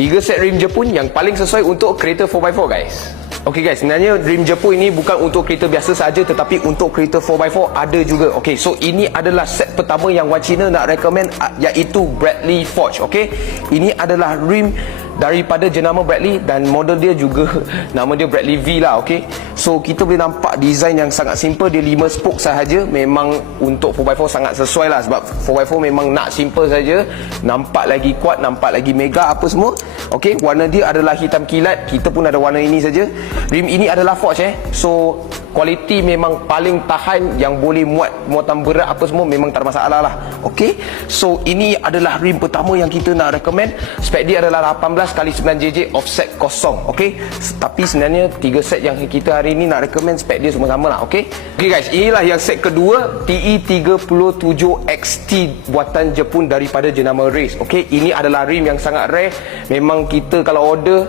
3 set rim Jepun yang paling sesuai untuk kereta 4x4 guys. Okey guys, sebenarnya rim Jepun ini bukan untuk kereta biasa saja, tetapi untuk kereta 4x4 ada juga. Okey, so ini adalah set pertama yang Wan Cina nak recommend, iaitu Bradley Forge. Okey, ini adalah rim daripada jenama Bradley dan model dia juga nama dia Bradley V lah. Okey, so kita boleh nampak design yang sangat simple, dia 5 spoke sahaja. Memang untuk 4x4 sangat sesuai lah, sebab 4x4 memang nak simple saja, nampak lagi kuat, nampak lagi mega apa semua. Okey, warna dia adalah hitam kilat, kita pun ada warna ini saja. Rim ini adalah Forge so kualiti memang paling tahan, yang boleh muat muatan berat apa semua memang tak ada masalah lah. Okey, so ini adalah rim pertama yang kita nak recommend. Spek dia adalah 18x9JJ offset kosong. Okey, tapi sebenarnya 3 set yang kita hari ini nak recommend spek dia semua sama lah. Okey, guys, inilah yang set kedua, TE37XT buatan Jepun daripada jenama Race. Okey, ini adalah rim yang sangat rare. Memang kita kalau order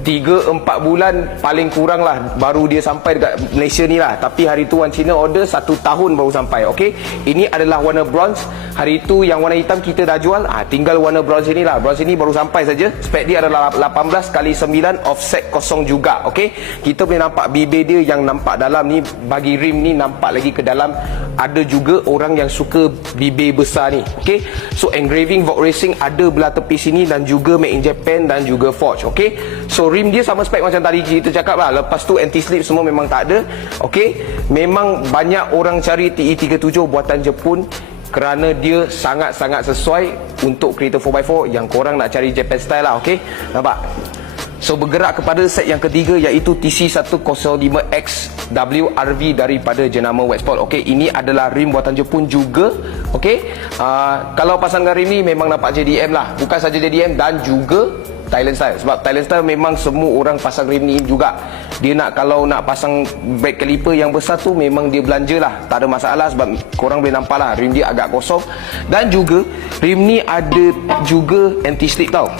3-4 bulan paling kurang lah baru dia sampai dekat Malaysia ni lah. Tapi hari tu Wan Cina order 1 tahun baru sampai. Okey, ini adalah warna bronze. Hari tu yang warna hitam kita dah jual, tinggal warna bronze ini lah. Bronze ini baru sampai saja. Spek dia adalah 18x9 offset kosong juga. Okey, kita boleh nampak bibir dia yang nampak dalam ni, bagi rim ni nampak lagi ke dalam. Ada juga orang yang suka bibir besar ni. Okey, so engraving Vogue Racing ada belah tepi sini, dan juga made in Japan dan juga Forge. Okey, so rim dia sama spek macam tadi kita cakap lah. Lepas tu anti-slip semua memang tak ada. Okey, memang banyak orang cari TE37 buatan Jepun kerana dia sangat-sangat sesuai untuk kereta 4x4 yang korang nak cari Japan style lah. Okey, nampak? So bergerak kepada set yang ketiga, iaitu TC105X WRV daripada jenama Westport. Okey, ini adalah rim buatan Jepun juga. Okey, kalau pasangkan rim ni memang nampak JDM lah, bukan saja JDM dan juga Thailand style. Sebab Thailand style memang semua orang pasang rim ni juga. Dia nak, kalau nak pasang brake caliper yang besar tu memang dia belanja lah, tak ada masalah. Sebab korang boleh nampak lah rim dia agak kosong. Dan juga rim ni ada juga anti slip tau.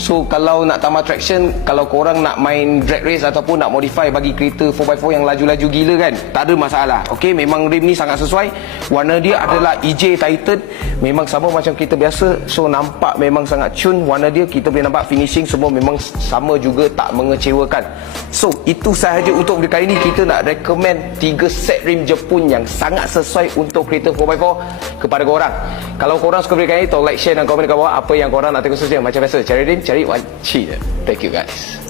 So kalau nak tambah traction, kalau korang nak main drag race ataupun nak modify bagi kereta 4x4 yang laju-laju gila kan, tak ada masalah. Okey, memang rim ni sangat sesuai. Warna dia adalah EJ Titan, memang sama macam kereta biasa. So nampak memang sangat cun warna dia. Kita boleh nampak finishing semua memang sama juga, tak mengecewakan. So itu sahaja untuk video kali ni. Kita nak recommend 3 set rim Jepun yang sangat sesuai untuk kereta 4x4 kepada korang. Kalau korang suka video kali ni, tolong like, share dan komen dekat bawah apa yang korang nak tengok seterusnya. Macam biasa, cari rim, cari Wan Cina. Thank you guys.